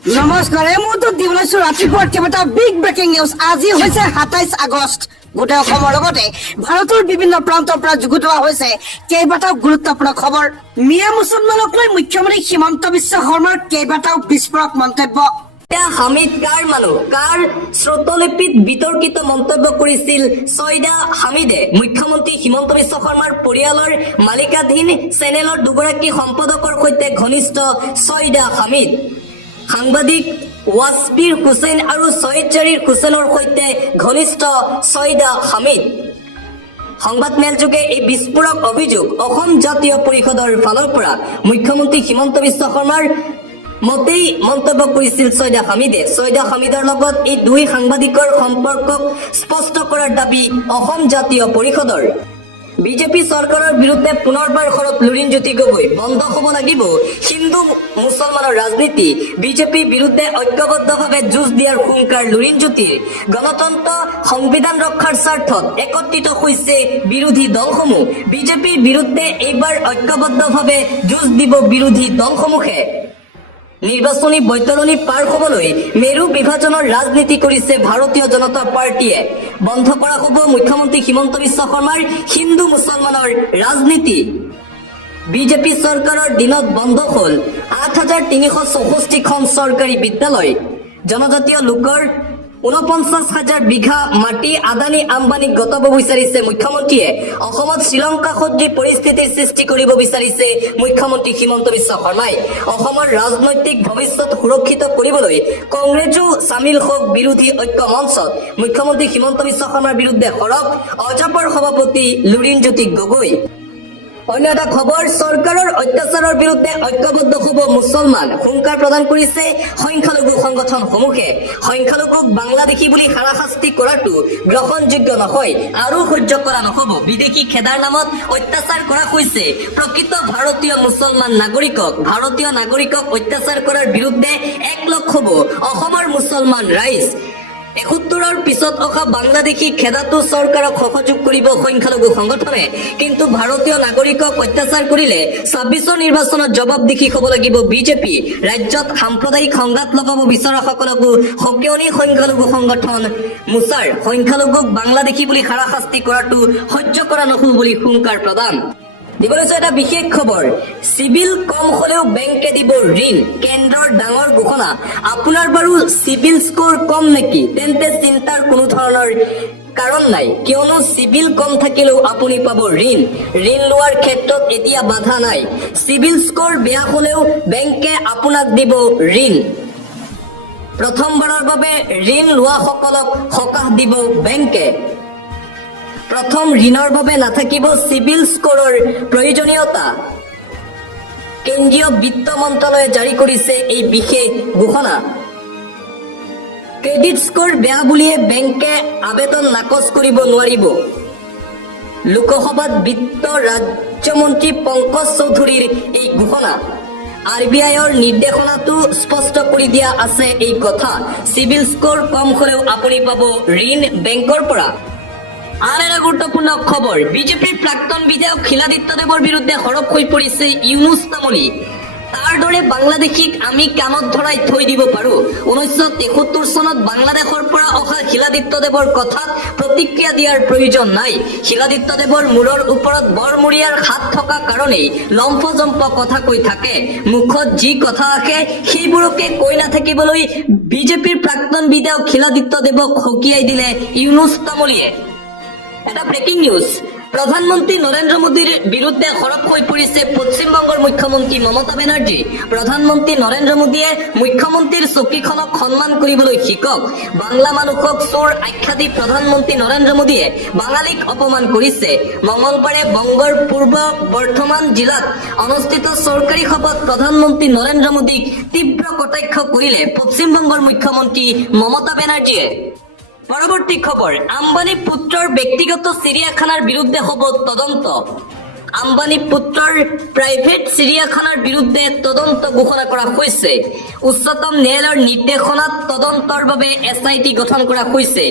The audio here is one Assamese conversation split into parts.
নমস্কাৰ, এই মুহূৰ্তত দি ওলাইছো ৰাতিপুৱাৰ কেইবাটাও বিগ ব্ৰেকিং নিউজ। আজি হৈছে 27 আগষ্ট। গোটেই অসমৰ লগতে ভাৰতৰ বিভিন্ন প্ৰান্তৰ পৰা যুগুতোৱা হৈছে কেইবাটাও গুৰুত্বপূৰ্ণ খবৰ। মিয়া মুছলমানক লৈ মুখ্যমন্ত্ৰী হিমন্ত বিশ্ব শৰ্মাৰ কেইবাটাও বিস্ফোৰক মন্তব্য। হামিদ কাৰ মানুহ কাৰ শ্ৰোতলিপিত বিতৰ্কিত মন্তব্য কৰিছিল ছয়দা হামিদে। মুখ্যমন্ত্ৰী হিমন্ত বিশ্ব শৰ্মাৰ পৰিয়ালৰ মালিকাধীন চেনেলৰ দুগৰাকী সম্পাদকৰ সৈতে ঘনিষ্ঠ ছয়দা হামিদ। সাংবাদিক ৱাছবিৰ হুছেইন আৰু ছয়দ জাৰিৰ হুছেইনৰ সৈতে ঘনিষ্ঠ ছয়দা হামিদ। সংবাদ মেলযোগে এই বিস্ফোৰক অভিযোগ অসম জাতীয় পৰিষদৰ ফালৰ পৰা মুখ্যমন্ত্ৰী হিমন্ত বিশ্ব শৰ্মাৰ মতেই মন্তব্য কৰিছিল ছয়দা হামিদে। ছয়দা হামিদৰ লগত এই দুই সাংবাদিকৰ সম্পৰ্কক স্পষ্ট কৰাৰ দাবী অসম জাতীয় পৰিষদৰ। বিজেপি চৰকাৰৰ বিৰুদ্ধে পুনৰবাৰ সৰব লুৰিণজ্যোতি গগৈ। বন্ধ হ'ব লাগিব হিন্দু মুছলমানৰ ৰাজনীতি। বিজেপিৰ বিৰুদ্ধে ঐক্যবদ্ধভাৱে যুঁজ দিয়াৰ হুংকাৰ লুৰিণজ্যোতিৰ। গণতন্ত্ৰ সংবিধান ৰক্ষাৰ স্বাৰ্থত একত্ৰিত হৈছে বিৰোধী দলসমূহ। বিজেপিৰ বিৰুদ্ধে এইবাৰ ঐক্যবদ্ধভাৱে যুঁজ দিব বিৰোধী দলসমূহে। নিৰ্বাচনী বৈতৰণি পাৰ হ'বলৈ মেৰু বিভাজনৰ ৰাজনীতি কৰিছে ভাৰতীয় জনতা পাৰ্টীয়ে। বন্ধ কৰা হ'ব মুখ্যমন্ত্ৰী হিমন্ত বিশ্ব শৰ্মাৰ হিন্দু মুছলমানৰ ৰাজনীতি। বিজেপি চৰকাৰৰ দিনত বন্ধ হ'ল 8,364খন চৰকাৰী বিদ্যালয়। জনজাতীয় লোকৰ 49,000 বিঘা মাটি আদানী আম্বানীক গতাব বিচাৰিছে মুখ্যমন্ত্ৰীয়ে। অসমত শ্ৰীলংকা সদৃশ পৰিস্থিতিৰ সৃষ্টি কৰিব বিচাৰিছে মুখ্যমন্ত্ৰী হিমন্ত বিশ্ব শৰ্মাই। অসমৰ ৰাজনৈতিক ভৱিষ্যত সুৰক্ষিত কৰিবলৈ কংগ্ৰেছো চামিল হওক বিৰোধী ঐক্য মঞ্চত। মুখ্যমন্ত্ৰী হিমন্ত বিশ্ব শৰ্মাৰ বিৰুদ্ধে সৰব অজাপৰ সভাপতি লুৰিণজ্যোতি গগৈ। অন্য এটা খবৰ, চৰকাৰৰ অত্যাচাৰৰ বিৰুদ্ধে ঐক্যবদ্ধ হ'ব মুছলমান। হুংকাৰ প্ৰদান কৰিছে সংখ্যালঘু সংগঠনসমূহে। সংখ্যালঘুক বাংলাদেশী বুলি হাৰাশাস্তি কৰাটো গ্ৰহণযোগ্য নহয় আৰু সহ্য কৰা নহ'ব। বিদেশী খেদাৰ নামত অত্যাচাৰ কৰা হৈছে প্ৰকৃত ভাৰতীয় মুছলমান নাগৰিকক। ভাৰতীয় নাগৰিকক অত্যাচাৰ কৰাৰ বিৰুদ্ধে একলগ হ'ব অসমৰ মুছলমান ৰাইজ। ৭১ৰ পিছত অহা বাংলাদেশী খেদাটো চৰকাৰক সহযোগ কৰিব সংখ্যালঘু সংগঠনে। কিন্তু ভাৰতীয় নাগৰিকক অত্যাচাৰ কৰিলে ২৬ৰ নিৰ্বাচনত জবাবদিহি হ'ব লাগিব বিজেপি। ৰাজ্যত সাম্প্ৰদায়িক সংঘাত লগাব বিচৰাসকলকো সকিয়নি সংখ্যালঘু সংগঠন মোচাৰ। সংখ্যালঘুক বাংলাদেশী বুলি হাৰাশাস্তি কৰাটো সহ্য কৰা নহ'ব বুলি হুংকাৰ প্ৰদান। দিবলৈ এটা বিশেষ খবৰ, চিভিল কম হলেও বেংকে দিব ঋণ। কেন্দ্ৰৰ ডাঙৰ ঘোষণা। আপোনাৰ বাৰু চিভিল স্কোৰ কম নেকি? তেন্তে চিন্তাৰ কোনো ধৰণৰ কাৰণ নাই, কিয়নো চিভিল কম থাকিলেও আপুনি পাব ঋণ। ঋণ লোৱাৰ ক্ষেত্ৰত এতিয়া বাধা নাই। চিভিল স্কোৰ বেয়া হলেও বেংকে আপোনাক দিব ঋণ। প্ৰথমবাৰৰ বাবে ঋণ লোৱাসকলক সকাহ দিব বেংকে। প্ৰথম ঋণৰ বাবে নাথাকিব চিভিল স্কোৰৰ প্ৰয়োজনীয়তা। কেন্দ্ৰীয় বিত্ত মন্ত্ৰালয়ে জাৰি কৰিছে এই বিশেষ ঘোষণা। ক্ৰেডিট স্কোৰ বেয়া বুলিয়ে বেংকে আবেদন নাকচ কৰিব নোৱাৰিব। লোকসভাত বিত্ত ৰাজ্যমন্ত্ৰী পংকজ চৌধুৰীৰ এই ঘোষণা। RBIৰ নিৰ্দেশনাটো স্পষ্ট কৰি দিয়া আছে এই কথা। চিভিল স্কোৰ কম হলেও আপুনি পাব ঋণ বেংকৰ পৰা। আন এটা গুৰুত্বপূৰ্ণ খবৰ, বিজেপিৰ প্ৰাক্তন বিধায়ক শিলাদিত্যদেৱৰ বিৰুদ্ধে সৰব হৈ পৰিছে ইউনুছ তামুলী। তাৰ দৰে বাংলাদেশীক আমি কাণত ধৰাই থৈ দিব পাৰো। 1973 চনত বাংলাদেশৰ পৰা অহা শিলাদিত্যদেৱৰ কথাত প্ৰতিক্ৰিয়া দিয়াৰ প্ৰয়োজন নাই। শিলাদিত্যদেৱৰ মূৰৰ ওপৰত বৰমূৰীয়াৰ হাত থকা কাৰণেই লম্ফজম্প কথা কৈ থাকে। মুখত যি কথা আহে সেইবোৰকে কৈ নাথাকিবলৈ বিজেপিৰ প্ৰাক্তন বিধায়ক শিলাদিত্যদেৱক সকীয়াই দিলে ইউনুছ তামুলীয়ে। এটা ব্ৰেকিং নিউজ, প্ৰধানমন্ত্ৰী নৰেন্দ্ৰ মোদীৰ বিৰুদ্ধে সৰব হৈ পৰিছে পশ্চিমবংগৰ মুখ্যমন্ত্ৰী মমতা বেনাৰ্জী। প্ৰধানমন্ত্ৰী নৰেন্দ্ৰ মোদীয়ে মুখ্যমন্ত্ৰীৰ চকীখনক সন্মান কৰিবলৈ শিকক। বাংলা মানুহক চোৰ আখ্যা দি প্ৰধানমন্ত্ৰী নৰেন্দ্ৰ মোদীয়ে বাঙালীক অপমান কৰিছে। মঙলবাৰে বংগৰ পূৰ্ব বৰ্ধমান জিলাত অনুষ্ঠিত চৰকাৰী সভাত প্ৰধানমন্ত্ৰী নৰেন্দ্ৰ মোদীক তীব্ৰ কটাক্ষ কৰিলে পশ্চিমবংগৰ মুখ্যমন্ত্ৰী মমতা বেনাৰ্জীয়ে। পৰৱৰ্তী খবৰ, আম্বানী পুত্ৰৰ ব্যক্তিগত চিৰিয়াখানাৰ বিৰুদ্ধে হ'ব তদন্ত। আম্বানী পুত্ৰৰ প্ৰাইভেট চিৰিয়াখানাৰ বিৰুদ্ধে তদন্ত ঘোষণা কৰা হৈছে। উচ্চতম ন্যায়ালয়ৰ নিৰ্দেশনাত তদন্তৰ বাবে SIT গঠন কৰা হৈছে।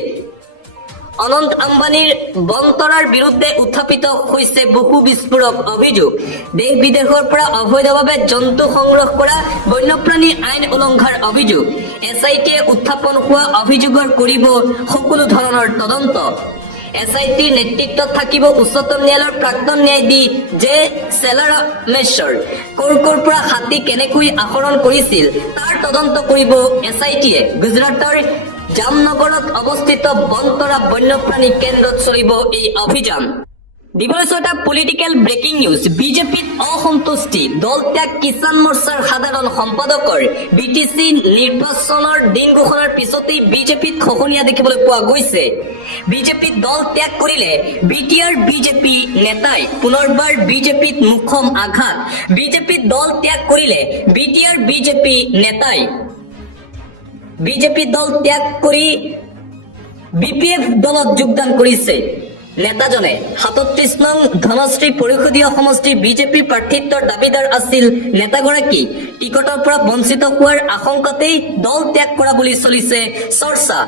অনন্ত আম্বানীৰ বন্তৰাৰ বিৰুদ্ধে উত্থাপিত হৈছে বহু বিস্ফোৰক অভিযোগ। দেশ বিদেশৰ পৰা অবৈধভাৱে জন্তু সংগ্ৰহ কৰা বন্যপ্ৰাণী আইন উলংঘাৰ অভিযোগ। SITয়ে উত্থাপন হোৱা অভিযোগৰ কৰিব সকলো ধৰণৰ তদন্ত। SITৰ নেতৃত্বত থাকিব উচ্চতম ন্যায়ালয়ৰ প্ৰাক্তন ন্যায়াধীশ জে চেলাৰামেশ্বৰ। ক'ৰ পৰা হাতী কেনেকৈ আহৰণ কৰিছিল তাৰ তদন্ত কৰিব SITয়ে। গুজৰাটৰ জামনগৰত অৱস্থিত বন্তৰা বন্যপ্ৰাণী কেন্দ্ৰত চলিব এই অভিযান। দিবলৈ এটা পলিটিকেল ব্ৰেকিং নিউজ। বিজেপিত অসন্তুষ্টি, দল ত্যাগ কিষাণ মৰ্চাৰ সাধাৰণ সম্পাদকৰ। BTC নিৰ্বাচনৰ দিন ঘোষণাৰ পিছতেই বিজেপিত খহনীয়া দেখিবলৈ পোৱা গৈছে। বিজেপিত দল ত্যাগ কৰিলে BTR বিজেপি নেতাই পুনৰবাৰ বিজেপিত মুখ্যম আঘাত। বিজেপিত দল ত্যাগ কৰিলে BTR বিজেপি নেতাই বিজেপি দল ত্যাগ কৰি BPF দলত যোগদান কৰিছে। নেতাজনে 37 নং ধনশ্ৰী পৰিষদীয় সমষ্টিৰ বিজেপিৰ প্ৰাৰ্থিত্বৰ দাবীদাৰ আছিল। নেতাগৰাকী টিকটৰ পৰা বঞ্চিত হোৱাৰ আশংকাতেই দল ত্যাগ কৰা বুলি চলিছে চৰ্চা।